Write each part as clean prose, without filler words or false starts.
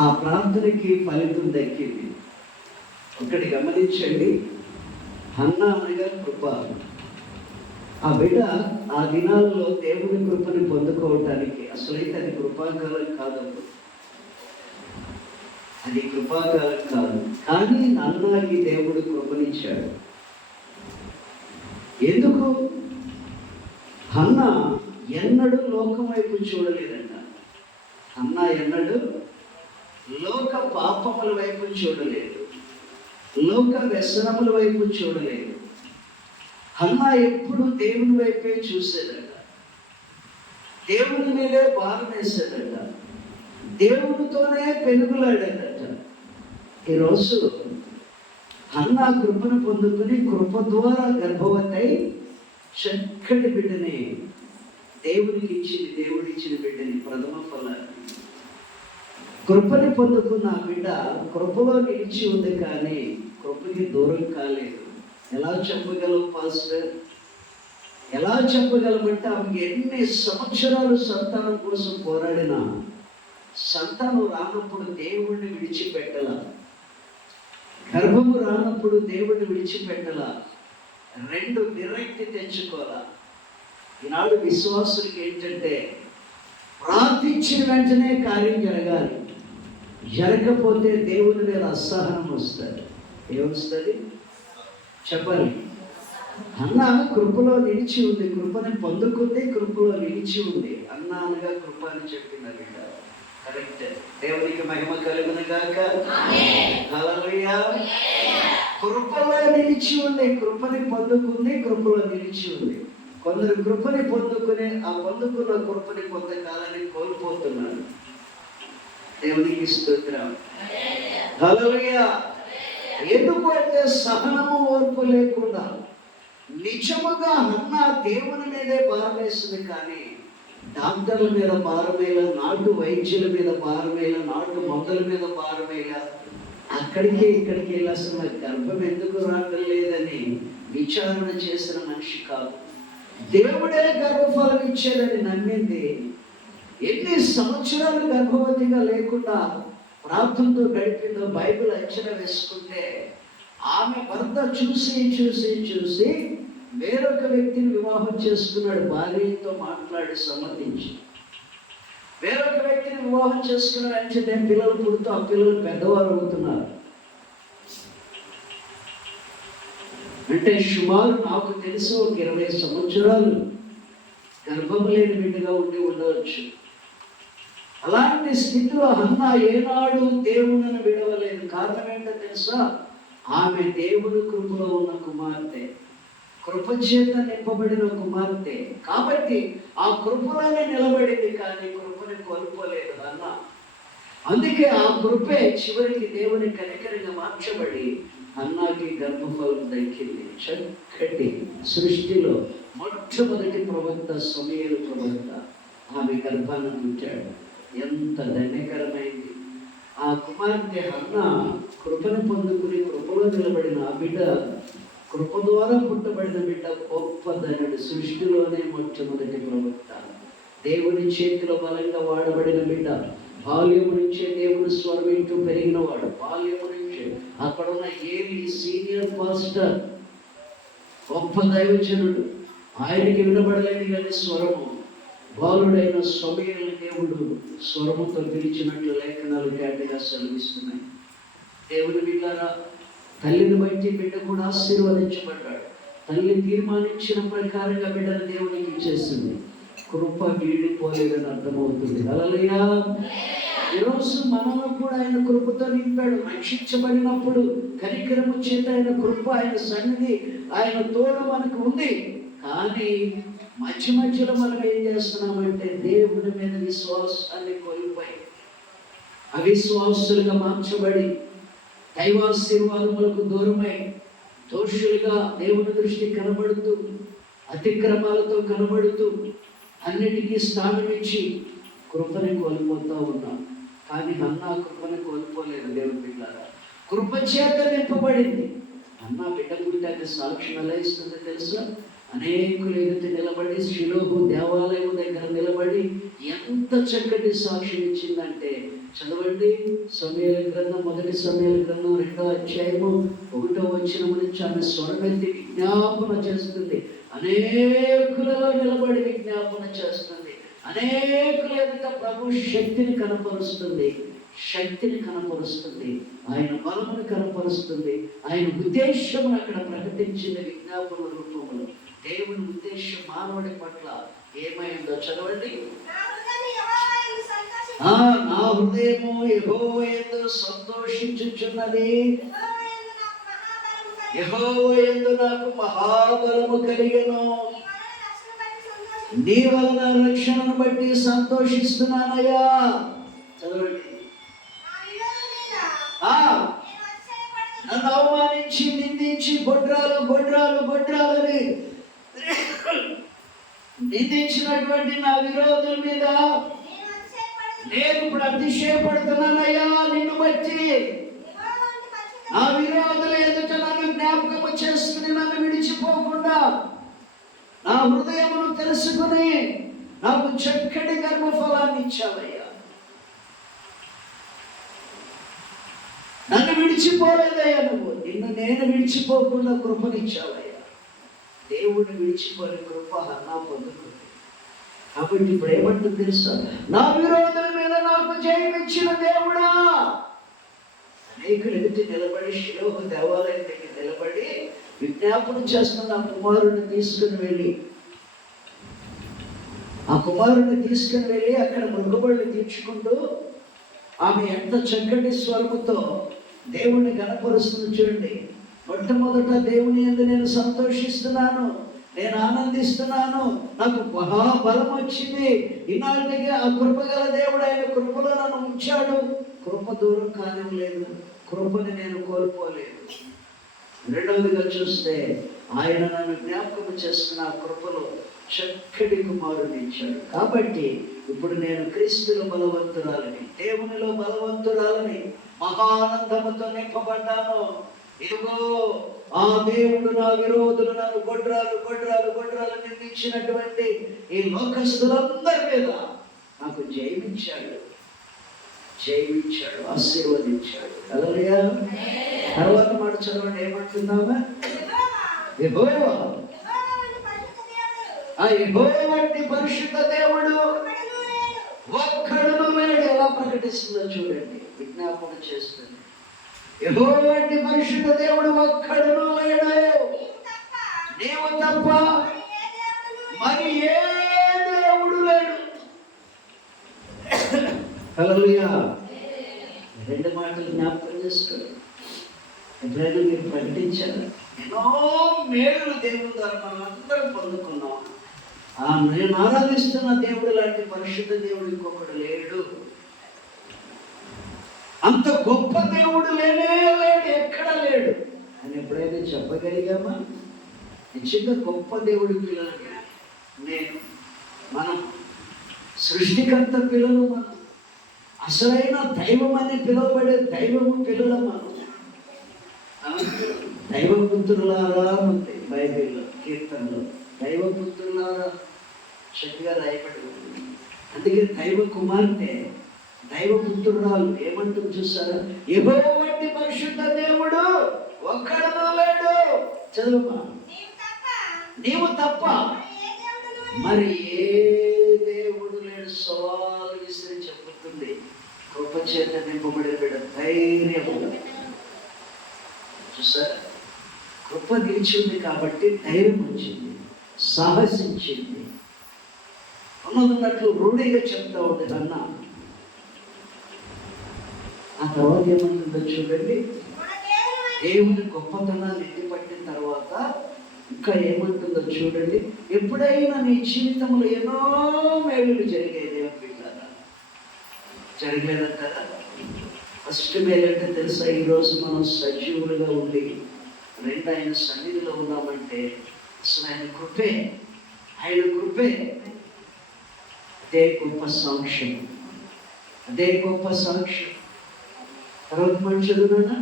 ఆ ప్రార్థనకి ఫలితం దక్కింది. ఒకటి గమనించండి, హన్నా అనగా కృప. ఆ బిడ్డ ఆ దినాల్లో దేవుని కృపని పొందుకోవటానికి, అసలైతే అది కృపాకాలం కాదప్పుడు, అది కృపాకాలం కాదు, కానీ హన్నాకి దేవుడు కృపనిచ్చాడు. ఎందుకు? హన్నా ఎన్నడూ లోకం వైపు చూడలేదంట. హన్నా ఎన్నడూ లోక పాపముల వైపు చూడలేదు, లోక వ్యసనముల వైపు చూడలేదు. హన్నా ఎప్పుడు దేవుని వైపే చూసేదట, దేవుని మీదే భారం వేసేదట, దేవునితోనే పెనుగులాడేదట. ఈరోజు హన్నా కృపను పొందుకుని కృప ద్వారా గర్భవతి చక్కటి బిడ్డని దేవుడిచ్చిన బిడ్డని ప్రథమ ఫలాన్ని కృపని పొందుకున్న ఆ బిడ్డ కృపలో నిలిచి ఉంది, కానీ కృపకి దూరం కాలేదు. ఎలా చెప్పగలవు పాస్టర్? ఎలా చెప్పగలమంటే ఆమెకి ఎన్ని సంవత్సరాలు సంతానం కోసం పోరాడినా సంతానం రానప్పుడు దేవుణ్ణి విడిచిపెట్టల, గర్భము రానప్పుడు దేవుణ్ణి విడిచిపెట్టల, రెండు విరక్తి తెచ్చుకోవాలా. ఈనాడు విశ్వాసులకి ఏంటంటే ప్రార్థించిన వెంటనే కార్యం జరగాలి, జరగకపోతే దేవుని మీద అసహనం వస్తుంది. ఏమొస్తుంది చెప్పాలి. అన్న కృపలో నిలిచి ఉంది, కృపని పొందుకుంది, కృపలో నిలిచి ఉంది. అన్న అనగా కృప అని చెప్పింది బిడ్డ. కరెక్ట్. దేవునికి మహిమ కలుగును గాక. హల్లెలూయా. కృపలో నిలిచి ఉంది, కృపని పొందుకుంది, కృపలో నిలిచి ఉంది. కొందరు కృపని పొందుకుని ఆ పొందుకున్న కృపని కొంతకాలాన్ని కోల్పోతున్నారు. దేవునికి స్తోత్రం. హల్లెలూయా. ఎందుకు అంటే సహనము ఓర్పు లేకుండా. నిజముగా హన్నా దేవుని మీదే భారం వేస్తుంది, కానీ డాక్టర్ల మీద భారమేలా, నాటు వైద్యుల మీద భారమేలా, నాటు మందుల మీద భారమేలా, అక్కడికి ఇక్కడికి వెళ్ళి అసలు నాకు గర్భం ఎందుకు రావడం లేదని విచారణ చేసిన మనిషి కాదు. దేవుడే గర్భఫలం ఇచ్చేదని నమ్మింది. ఎన్ని సంవత్సరాలు గర్భవతిగా లేకుండా ప్రార్థనతో గడిపిందో బైబిల్ అంచనా వేసుకుంటే ఆమె భర్త చూసి వేరొక వ్యక్తిని వివాహం చేసుకున్నాడు. భార్యతో మాట్లాడి సమ్మతించి వేరొక వ్యక్తిని వివాహం చేసుకున్నాడు. అంటే పిల్లలు పుడుతూ ఆ పిల్లలు పెద్దవారు అవుతున్నారు. అంటే సుమారు నాకు తెలిసి ఒక 20 సంవత్సరాలు గర్భం లేని బిడ్డగా ఉండవచ్చు. అలాంటి స్థితిలో హన్నా ఏనాడు దేవుని విడవలేదు. కారణం ఏంటో తెలుసా? ఆమె దేవుని కృపలో ఉన్న కుమార్తె, కృపచేత నింపబడిన కుమార్తె. కాబట్టి ఆ కృపలోనే నిలబడింది, కానీ కృపని కోల్పోలేదు అన్న. అందుకే ఆ కృపే చివరికి దేవుని కనికరంగా మార్చబడి అన్నాకి గర్భఫలం దక్కింది. చక్కటి సృష్టిలో మొట్టమొదటి ప్రవక్త సమూయేలు ప్రవక్త ఆమె గర్భాన్ని పుట్టాడు. ఎంత ధన్యకరమైంది. ఆ కుమార్తె హన్నా కృపను పొందుకుని కృపలో నిలబడిన ఆ బిడ్డ, కృప ద్వారా పుట్టబడిన బిడ్డ గొప్ప ధనుడు. సృష్టిలోనే మొట్టమొదటి ప్రవక్త, దేవుని చేతిలో బలంగా వాడబడిన బిడ్డ. బాల్యము నుంచే దేవుని స్వరం వింటూ పెరిగిన వాడు. బాల్యము నుంచే అక్కడున్న ఏలి సీనియర్ పాస్టర్, గొప్ప దైవజనుడు. ఆయనకి వినబడలేదు కానీ స్వరము. బాలుడైన సమూయేలుని దేవుడు స్వరముతో పిలిచినట్లు లేఖనాలు తేటగా సెలవిస్తున్నాయి. దేవుని బిడ్డలారా, తల్లిని బట్టి బిడ్డ కూడా ఆశీర్వదించబడ్డాడు. తల్లి తీర్మానించిన ప్రకారంగా బిడ్డను దేవునికి ఇచ్చేస్తుంది. కృప వీడిపోలేదని అర్థమవుతుంది. హల్లెలూయా. ఈరోజు మనలో కూడా ఆయన కృపతో నింపాడు. రక్షించబడినప్పుడు కనికరము చేత ఆయన కృప, ఆయన సన్నిధి, ఆయన తోడు మనకు ఉంది. కానీ మధ్యలో మనం ఏం చేస్తున్నామంటే దేవుని మీద విశ్వాసాన్ని కోల్పోయి అవిశ్వాసులుగా మార్చబడి దైవాశీర్వాదములకు దూరమై దోషులుగా దేవుని దృష్టి కనబడుతూ అతిక్రమాలతో కనబడుతూ అన్నిటికీ స్థానం ఇచ్చి కృపని కోల్పోతూ ఉన్నాం. కానీ హన్నా కృపని కోల్పోలేదు. దేవుని బిడ్డలారా, కృప చేత నింపబడింది. అన్నా బిడ్డ పుట్టాక సాక్ష్యం ఎలా ఇస్తుంది తెలుసా? అనేకులు ఎదుటి నిలబడి షిలోహు దేవాలయం దగ్గర నిలబడి ఎంత చక్కటి సాక్ష్యం ఇచ్చిందంటే, చదవండి సమూయేలు గ్రంథం, మొదటి సమూయేలు గ్రంథం 2వ అధ్యాయము 1వ వచనం నుంచి ఆమె స్వరమెత్తి విజ్ఞాపన చేస్తుంది. అనేకులలో నిలబడి విజ్ఞాపన చేస్తుంది. అనేకుల ఎదుట ప్రభు శక్తిని కనపరుస్తుంది. ఆయన బలమును కనపరుస్తుంది. ఆయన ఉద్దేశమును అక్కడ ప్రకటించిన విజ్ఞాపన రూపంలో. దేవుని ఉద్దేశం మానవుడి పట్ల ఏమైందో చదవండి. నా హృదయము యెహోవా యందు సంతోషించుచున్నది, యెహోవా యందు నాకు మహాబలము కలిగెను. నీ వలన రక్షణను బట్టి సంతోషిస్తున్నానయ్యా. చదవండి. నన్ను అవమానించి నిందించి గొడ్రాలని నిందించినటువంటి నా విరోధుల మీద నేను ఇప్పుడు అతిశయపడుతున్నానయ్యా. నిన్ను బట్టి నా విరోధుల ఎదుట నన్ను జ్ఞాపకము చేసుకుని నన్ను విడిచిపోకుండా నా హృదయమును తెలుసుకుని నాకు చక్కటి గర్భఫలాన్ని ఇచ్చావయ్యా. నన్ను విడిచిపోలేదయ్యా. నిన్ను నేను విడిచిపోకుండా కృపనిచ్చావయ్యా. దేవుడిని విడిచిపోయే కృప హన్నా పొందుకుంది. కాబట్టి ఇప్పుడు ఏమంటుంది తెలుసా? నా విరోధుల మీద నాకు జయమిచ్చిన దేవుడా. అనేకులు ఎదుటి నిలబడి షిలోహు దేవాలయం దగ్గర నిలబడి విజ్ఞాపన చేస్తున్న ఆ కుమారుడిని తీసుకుని వెళ్ళి అక్కడ మృగబడులు తీర్చుకుంటూ ఆమె ఎంత చక్కటి స్వరముతో దేవుణ్ణి గణపరుస్తుంది చూడండి. మొట్టమొదట దేవుని యందు నేను సంతోషిస్తున్నాను, నేను ఆనందిస్తున్నాను, నాకు మహాబలం వచ్చింది. ఈనాటికి ఆ కృపగల దేవుడు ఆయన కృపలో నన్ను ఉంచాడు. కృప దూరం కానివ్వలేదు, కృపని నేను కోల్పోలేదు. రెండవదిగా చూస్తే ఆయన నన్ను జ్ఞాపకం చేసుకున్న ఆ కృపలో చక్కటి కుమారుని ఇచ్చాడు. కాబట్టి ఇప్పుడు నేను క్రీస్తులో బలవంతురాలని, దేవునిలో బలవంతురాలని మహానందముతో నింపబడ్డాను. ఇదిగో ఆ దేవుడు నా విరోధులు నన్ను గొడ్రాలు నిందించినటువంటి ఈ లోకస్తులందరి మీద నాకు జయమిచ్చాడు, ఆశీర్వదించాడు. హల్లెలూయా. తర్వాత మాట చదవండి, ఏమంటున్నామా? యెహోవా, ఆ యెహోవా వంటి పరిశుద్ధ దేవుడు ఒక్కడును లేడు. ఎలా ప్రకటిస్తుందో చూడండి, విజ్ఞాపన చేస్తుంది. యెహోవా వంటి పరిశుద్ధ దేవుడు ఒక్కడును లేడు, నీవు తప్ప మరి ఏ దేవుడు లేడు. హల్లెలూయా. రెండు మాటలు జ్ఞాపకం చేసుకోండి. ఎప్పుడైనా మీరు ప్రకటించారు, ఎన్నో మేలు దేవుని ద్వారా మనం అందరం పొందుకున్నాం. నేను ఆరాధిస్తున్న దేవుడు లాంటి పరిశుద్ధ దేవుడు ఇంకొకడు లేడు. అంత గొప్ప దేవుడు లేడు, ఎక్కడ లేడు అని ఎప్పుడైనా చెప్పగలిగామా? నిజంగా గొప్ప దేవుడి పిల్లలుగా మనం సృష్టికర్త పిల్లలు, మనం అసలైన దైవం అని పిలువబడే దైవము పిల్లలు. మనం దైవపుత్రులారా ఉంది బైబిల్లో, కీర్తనలో దైవపుత్రులారా చక్కగా రాయబడి ఉంది. అందుకే దైవ కుమార్తె, దైవపుత్రురాలు ఏమంటుంది చూస్తారా? యెహోవా వంటి పరిశుద్ధ దేవుడు ఒక్కడును లేడు. చదువుమా. నీవు తప్ప మరి ఏ దేవుడు లేడు. సవాలు విసిరి చెప్పుతుంది. కృప చేత నింపబడిన బిడ్డ ధైర్యము. చూసారా? కృప నిలిచింది కాబట్టి ధైర్యం వచ్చింది, సాహసించింది. ఉన్నట్లు రూఢిగా చెప్తా ఉంది అన్న. ఆ తర్వాత ఏమంటుందో చూడండి. దేవుని గొప్పతనాన్ని ఎత్తిపట్టిన తర్వాత ఇంకా ఏమంటుందో చూడండి. ఎప్పుడైనా నీ జీవితంలో ఎన్నో మేలులు జరిగాయి దేవుని బిడ్డలారా, జరగలేదంటారా? ఫస్ట్ మేలంటే తెలుసా? ఈరోజు మనం సజీవులుగా ఉండి రెండు ఆయన సన్నిధిలో ఉన్నామంటే అసలు ఆయన కృపే. అదే గొప్ప సాక్ష్యం. తర్వాత మనం చదువునా?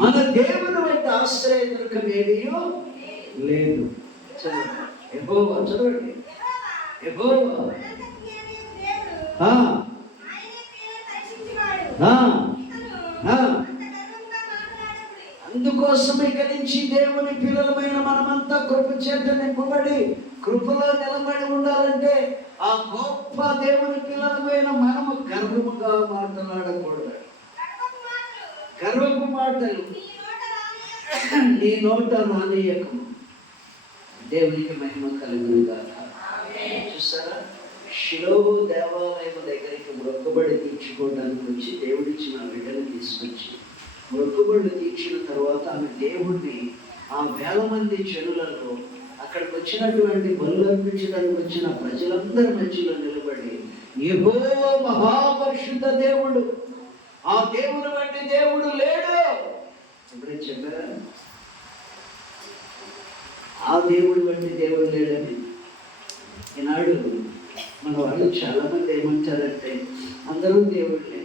మన దేవుని వంటి ఆశ్రయదుర్గం ఏదియో లేదు. చదవండి, యెహోవా చదవండి, యెహోవా అందుకోసం ఇక నుంచి దేవుని పిల్లలమైన మనమంతా కృప చేత నింపబడి కృపలో నిలబడి ఉండాలంటే ఆ గొప్ప దేవుని పిల్లలమైన మనము గర్వముగా మాట్లాడకూడదు. గర్వపు మాటలు నీ నోట రానియకు. దేవునికి మహిమ కలుగును గాక. చూసారా, షిలోహు దేవాలయం దగ్గరికి మొక్కుబడి తీర్చుకోవడానికి వచ్చి దేవుడిచ్చిన బిడ్డను తీసుకొచ్చి మొక్కుబడి తీర్చిన తర్వాత ఆమె దేవుణ్ణి ఆ వేల మంది జనులలో అక్కడికి వచ్చినటువంటి బలు అర్పించడానికి వచ్చిన ప్రజలందరి మధ్యలో నిలబడి యెహోవా మహాపరిశుద్ధ దేవుడు, ఆ దేవుని వంటి దేవుడు లేడు. ఎప్పుడే చెప్పారా? ఆ దేవుడు వంటి దేవుడు లేడని. ఈనాడు మన వాళ్ళు చాలామంది ఏమంటారంటే అందరూ దేవుళ్ళే,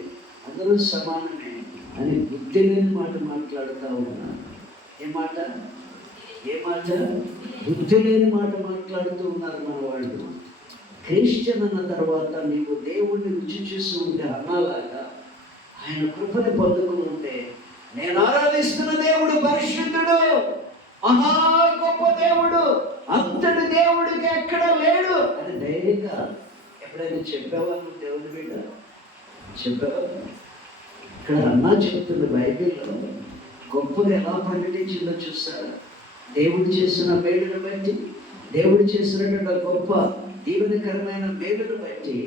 అందరూ సమానమే అని బుద్ధి లేని మాట మాట్లాడుతూ ఉన్నారు. ఏ మాట బుద్ధి లేని మాట మాట్లాడుతూ ఉన్నారు మన వాళ్ళు. క్రిస్టియన్ అన్న తర్వాత నీవు దేవుణ్ణి రుచి చూసి ఉంటే అన్నలాగా ఆయన కృపని పొందుకుని ఉంటే నేను ఆరాధిస్తున్న దేవుడు పరిశుద్ధుడు, మహా గొప్ప దేవుడు, అంతటి దేవుడికి ఎక్కడ లేడు అని ధైర్యంగా ఎప్పుడైనా చెప్పావా? నువ్వు దేవుని బిడ్డ చెప్పావా? ఇక్కడ అన్నా చెప్తుంది బైబిల్లో గొప్పగా ఎలా ప్రకటించిందో చూస్తారా? దేవుడు చేసిన మేలును బట్టి, దేవుడు చేసినటువంటి గొప్ప దీవెనకరమైన మేలును బట్టి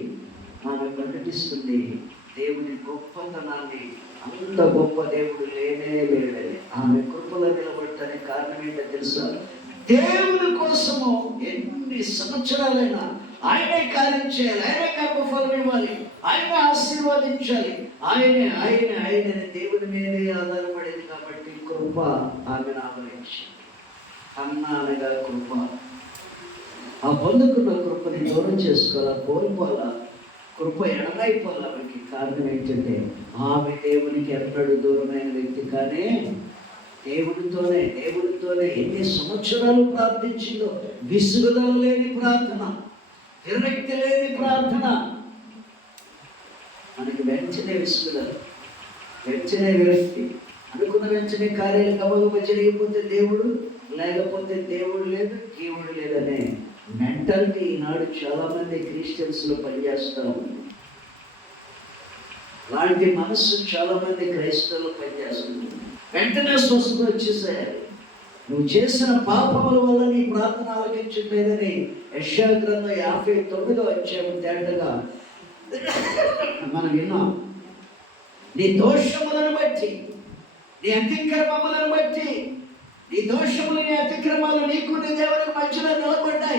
ఆమె ప్రకటిస్తుంది దేవుని గొప్పతనాన్ని. అంత గొప్ప దేవుడు లేనే లేడని ఆమె కృపలో నిలబడటానికి కారణం ఏంటో తెలుసా? దేవుని కోసము ఎన్ని సంవత్సరాలైనా ఆయనే కార్యం చేయాలి, ఆయనే గర్భఫలం ఇవ్వాలి, ఆయన ఆశీర్వదించాలి, ఆయనే దేవుని మీదే ఆధారపడేది. కాబట్టి కృప ఆమెను ఆవరించింది. అన్న అనగా కృప. ఆ పొందుకున్న కృపని దూరం చేసుకోవాలా, కోల్పోవాలా, కృప ఎడమైపోవాలకి కారణం ఏంటంటే ఆమె దేవునికి ఎన్నడూ దూరమైన వ్యక్తి కానీ దేవుడితోనే ఎన్ని సంవత్సరాలు ప్రార్థించిందో. విసుగుదల లేని ప్రార్థన, విరక్తి లేని ప్రార్థన. మనకి వెంటనే విసుగుదల, వెంటనే విరక్తి, అనుకున్న వెంటనే కార్యాలు గబగబ జరిగిపోతే దేవుడు, లేకపోతే దేవుడు లేదు, జీవుడు లేదనే మెంటాలిటీ ఈనాడు చాలా మంది క్రిస్టియన్స్లో పనిచేస్తూ ఉంది. అలాంటి మనస్సు చాలా మంది క్రైస్తవులు పనిచేస్తుంది. వెంటనే స్వస్థత వచ్చేసారు. నువ్వు చేసిన పాపముల వల్ల నీ ప్రార్థన ఆలకించలేదని యెషయా గ్రంథం 59వ అధ్యాయం తేటగా మనం విన్నాం. నీ దోషములను బట్టి, నీ అతిక్రమములను బట్టి, నీ దోషములు నీ అతిక్రమాలు నీకు నీ దేవునికి మధ్యలో నిలబడ్డాయి.